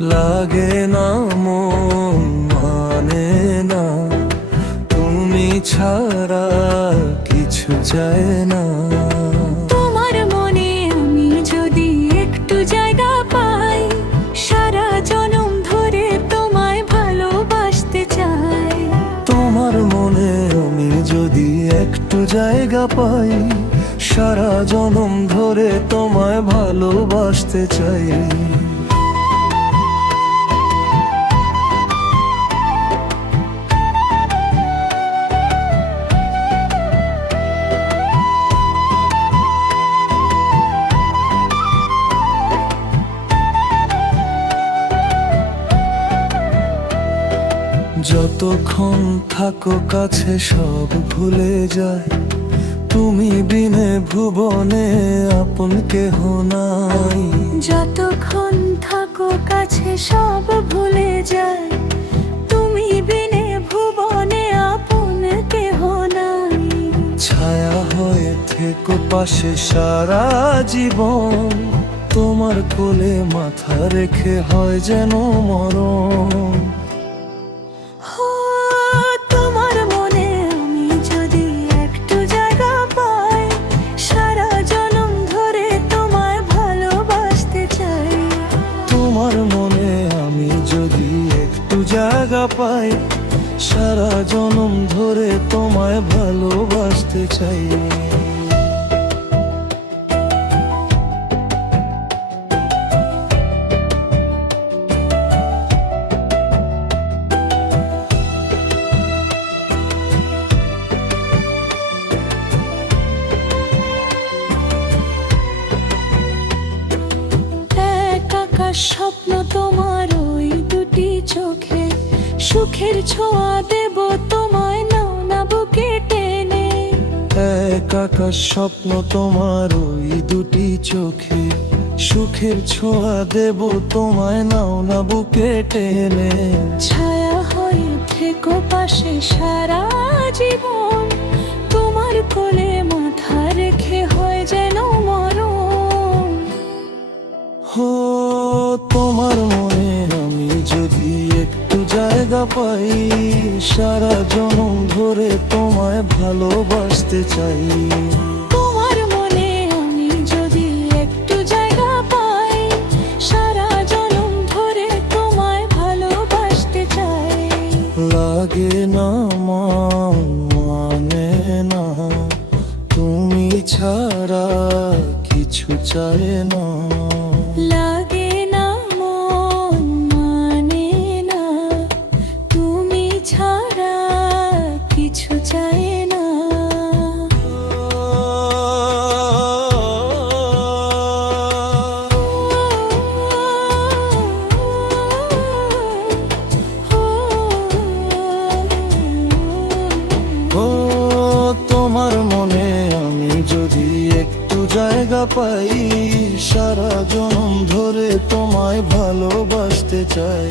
লাগে না মন মানে না, তুমি ছাড়া কিছু চায় না। তোমার মনে আমি যদি একটু জায়গা পাই, সারা জনম ধরে তোমায় ভালোবাসতে চাই। তোমার মনে আমি যদি একটু জায়গা পাই, সারা জনম ধরে তোমায় ভালোবাসতে চাই। যতক্ষণ থাকো কাছে সব ভুলে যায়, তুমি বিনে ভুবনে আপন কেহ নাই। যতক্ষণ থাকো কাছে সব ভুলে যায়, তুমি বিনে ভুবনে আপন কেহ নাই। ছায়া হয়ে থেকো পাশে সারা জীবন, তোমার কোলে মাথা রেখে হয় যেন মরণ। ও, তোমার মনে আমি যদি একটু জায়গা পাই, সারা জনম ধরে তোমায় ভালোবাসতে চাই। তোমার মনে আমি যদি একটু জায়গা পাই, সারা জনম ধরে তোমায় ভালোবাসতে চাই। এক আকাশ স্বপ্ন তোমার ওই দুটি চোখে, সুখের ছোঁয়া দেব তোমায়, নাও না বুকে টেনে। এক আকাশ স্বপ্ন তোমার ওই দুটি চোখে, সুখের ছোঁয়া দেব তোমায়, নাও না বুকে টেনে। ছায়া হয়ে থেকো পাশে সারা জীবন, তোমার কোলে মাথা রেখে হয় যেন মরণ। হো, তোমার মনে আমি যদি একটু জায়গা পাই, সারা জনম ধরে তোমায় ভালোবাসতে চাই। তোমার মনে আমি যদি একটু জায়গা পাই, সারা জনম ধরে তোমায় ভালোবাসতে চাই। লাগে না মন মানে না, তুমি ছাড়া কিছু চায় না। লাগে না মন মানে না, তুমি ছাড়া কিছু চাই না। ও, তোমার মনে আমি যদি একটু জায়গা পাই, সারা জনম ধরে তোমায় ভালোবাসতে চাই।